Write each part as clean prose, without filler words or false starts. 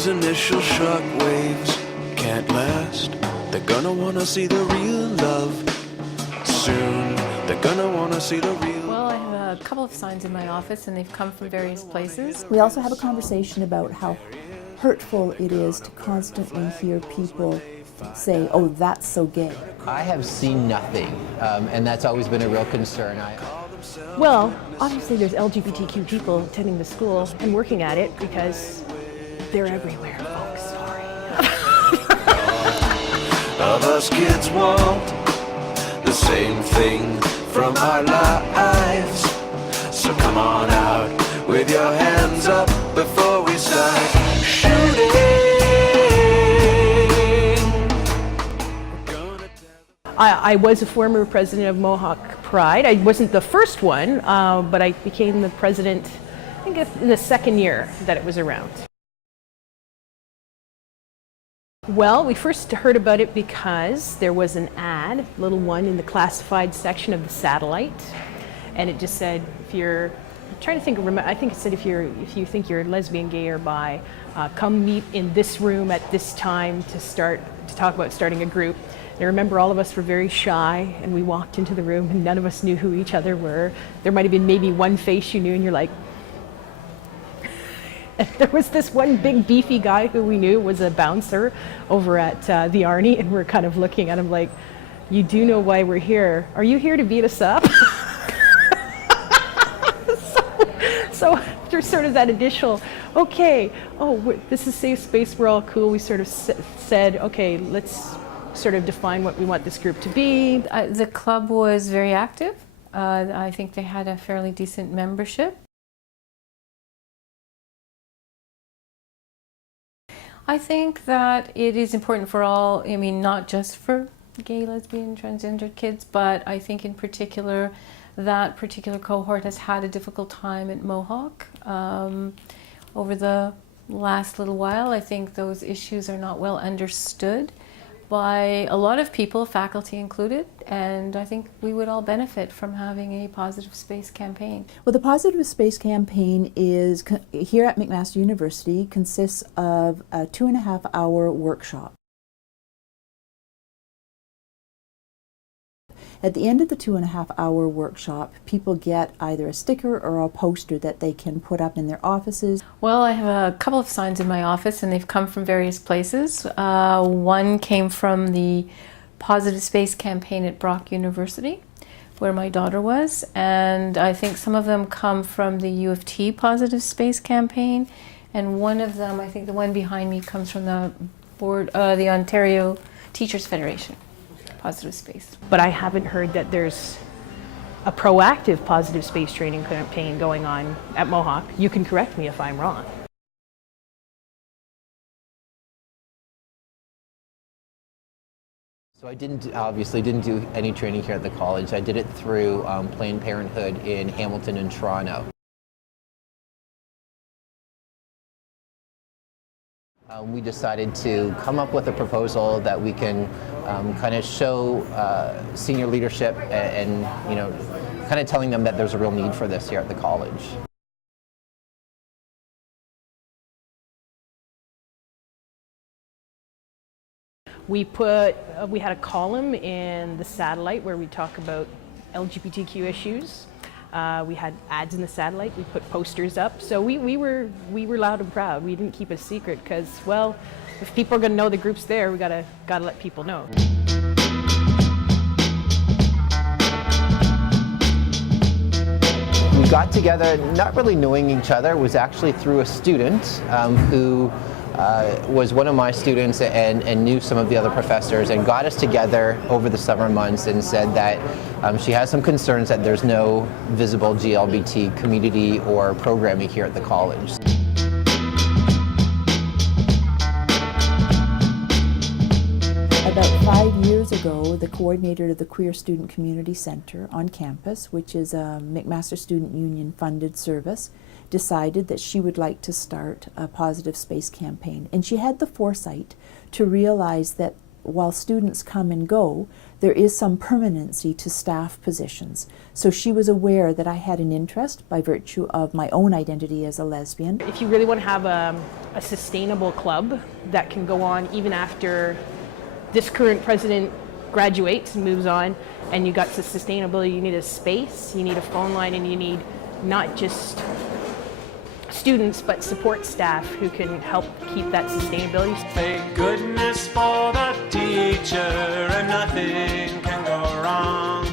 these initial shock waves can't last. They're gonna wanna see the real love soon. They're gonna wanna see the real. Well, I have a couple of signs in my office and they've come from various places. We also have a conversation about how hurtful it is to constantly hear people say, oh, that's so gay. I have seen nothing, and that's always been a real concern. Well, obviously there's LGBTQ people attending the school and working at it because they're everywhere, folks. Sorry. Of us kids want the same thing from our lives. So come on out with your hands up before we start shooting. I was a former president of Mohawk Pride. I wasn't the first one, but I became the president, I think in the second year that it was around. Well, we first heard about it because there was an ad, little one, in the classified section of the Satellite, and it just said, if you're, I'm trying to think, I think it said if you think you're lesbian, gay, or bi, come meet in this room at this time to talk about starting a group. And I remember all of us were very shy, and we walked into the room, and none of us knew who each other were. There might have been maybe one face you knew, and you're like. There was this one big beefy guy who we knew was a bouncer over at the Arnie, and we're kind of looking at him like, you do know why we're here. Are you here to beat us up? So after sort of that initial, okay, oh, this is safe space, we're all cool, we sort of said, okay, let's sort of define what we want this group to be. The club was very active. I think they had a fairly decent membership. I think that it is important for all, I mean, not just for gay, lesbian, transgender kids, but I think in particular, that particular cohort has had a difficult time at Mohawk over the last little while. I think those issues are not well understood by a lot of people, faculty included, and I think we would all benefit from having a positive space campaign. Well, the Positive Space Campaign is here at McMaster University, consists of a 2.5-hour workshop. At the end of the 2.5-hour workshop, people get either a sticker or a poster that they can put up in their offices. Well, I have a couple of signs in my office and they've come from various places. One came from the Positive Space campaign at Brock University, where my daughter was, and I think some of them come from the U of T Positive Space campaign, and one of them, I think the one behind me, comes from the board, the Ontario Teachers Federation. Positive space. But I haven't heard that there's a proactive positive space training campaign going on at Mohawk. You can correct me if I'm wrong. So I obviously didn't do any training here at the college. I did it through Planned Parenthood in Hamilton and Toronto. We decided to come up with a proposal that we can kind of show senior leadership and you know, kind of telling them that there's a real need for this here at the college. We had a column in the Satellite where we talk about LGBTQ issues. We had ads in the Satellite, we put posters up, so we were loud and proud. We didn't keep it a secret because, well, if people are going to know the group's there, we gotta let people know. We got together not really knowing each other. It was actually through a student who was one of my students and knew some of the other professors, and got us together over the summer months and said that she has some concerns that there's no visible GLBT community or programming here at the college. About 5 years ago, the coordinator of the Queer Student Community Center on campus, which is a McMaster Student Union funded service, decided that she would like to start a positive space campaign. And she had the foresight to realize that while students come and go, there is some permanency to staff positions. So she was aware that I had an interest by virtue of my own identity as a lesbian. If you really want to have a sustainable club that can go on even after this current president graduates and moves on, and you got the sustainability, you need a space, you need a phone line, and you need not just students but support staff who can help keep that sustainability. Thank goodness for the teacher, and nothing can go wrong.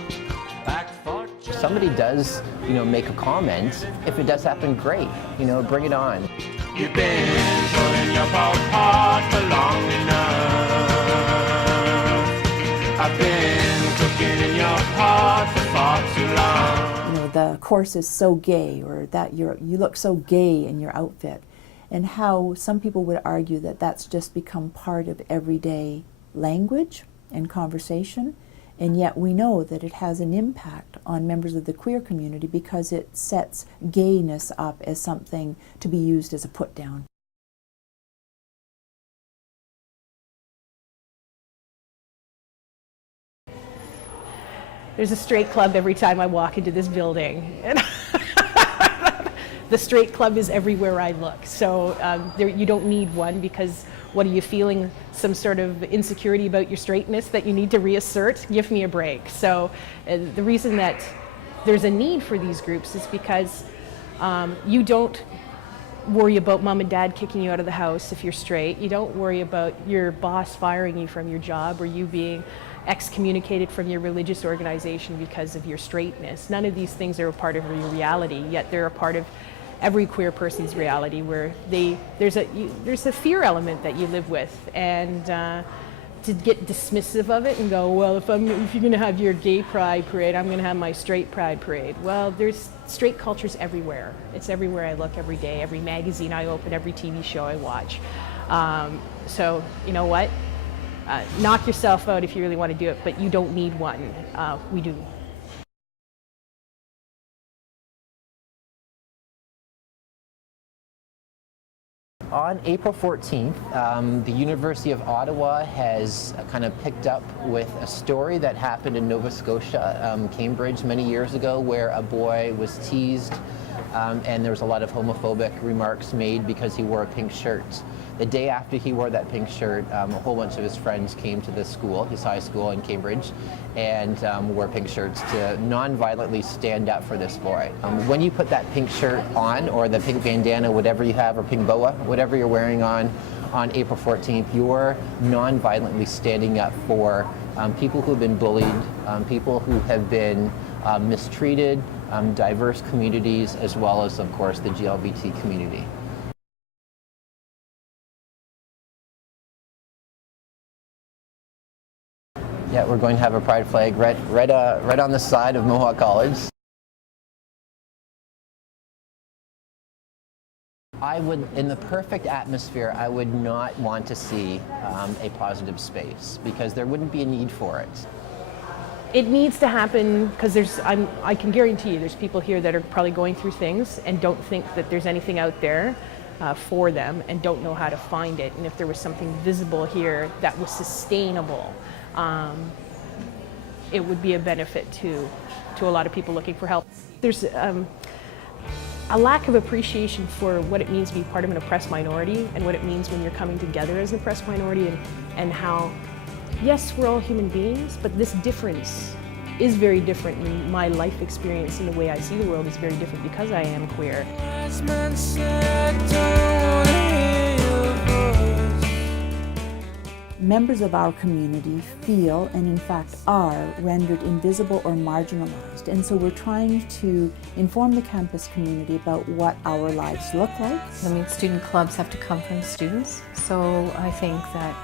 Back for Somebody does, make a comment. If it does happen, great. Bring it on. You've been putting your part for long enough. I've been cooking in your pot for far too long. The course is so gay, or that you look so gay in your outfit, and how some people would argue that that's just become part of everyday language and conversation, and yet we know that it has an impact on members of the queer community because it sets gayness up as something to be used as a put-down. There's a straight club every time I walk into this building. And the straight club is everywhere I look. So you don't need one, because what are you feeling? Some sort of insecurity about your straightness that you need to reassert? Give me a break. So the reason that there's a need for these groups is because you don't worry about mom and dad kicking you out of the house if you're straight. You don't worry about your boss firing you from your job, or you being excommunicated from your religious organization because of your straightness. None of these things are a part of your reality, yet they're a part of every queer person's reality, where there's a fear element that you live with, and to get dismissive of it and go, well, if you're going to have your gay pride parade, I'm going to have my straight pride parade. Well, there's straight cultures everywhere. It's everywhere I look every day, every magazine I open, every TV show I watch. So you know what? Knock yourself out if you really want to do it, but you don't need one. We do. On April 14th, the University of Ottawa has kind of picked up with a story that happened in Nova Scotia, Cambridge, many years ago, where a boy was teased and there was a lot of homophobic remarks made because he wore a pink shirt. The day after he wore that pink shirt, a whole bunch of his friends came to the school, his high school in Cambridge, and wore pink shirts to non-violently stand up for this boy. When you put that pink shirt on, or the pink bandana, whatever you have, or pink boa, whatever you're wearing on April 14th, you're non-violently standing up for people who have been bullied, people who have been mistreated, diverse communities, as well as, of course, the GLBT community. Yeah, we're going to have a pride flag right on the side of Mohawk College. I would, in the perfect atmosphere, I would not want to see a positive space, because there wouldn't be a need for it. It needs to happen because I can guarantee you there's people here that are probably going through things and don't think that there's anything out there for them, and don't know how to find it. And if there was something visible here that was sustainable, it would be a benefit to a lot of people looking for help. There's a lack of appreciation for what it means to be part of an oppressed minority, and what it means when you're coming together as an oppressed minority, and how, yes, we're all human beings, but this difference is very different. And my life experience and the way I see the world is very different because I am queer. Members of our community feel, and in fact are, rendered invisible or marginalized. And so we're trying to inform the campus community about what our lives look like. I mean, student clubs have to come from students, so I think that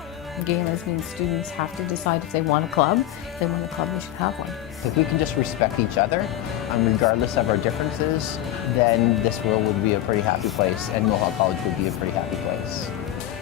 gay and lesbian students have to decide if they want a club. If they want a club, they should have one. If we can just respect each other, regardless of our differences, then this world would be a pretty happy place, and Mohawk College would be a pretty happy place.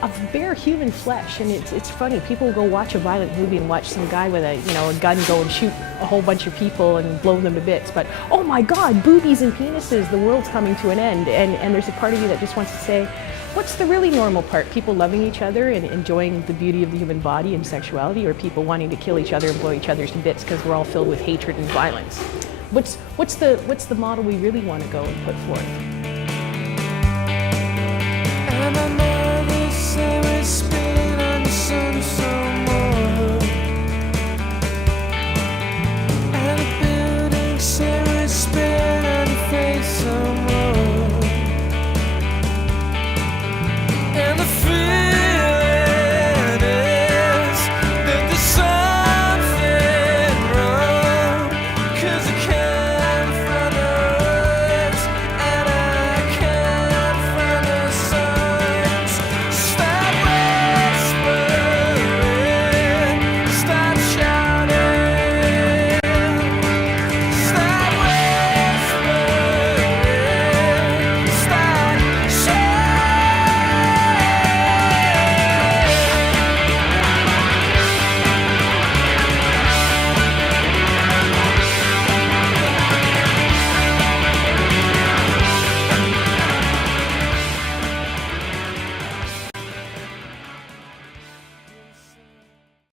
Of bare human flesh, and it's funny. People will go watch a violent movie and watch some guy with a gun go and shoot a whole bunch of people and blow them to bits. But oh my God, boobies and penises! The world's coming to an end, and there's a part of you that just wants to say, what's the really normal part? People loving each other and enjoying the beauty of the human body and sexuality, or people wanting to kill each other and blow each other to bits because we're all filled with hatred and violence? What's the model we really want to go and put forth?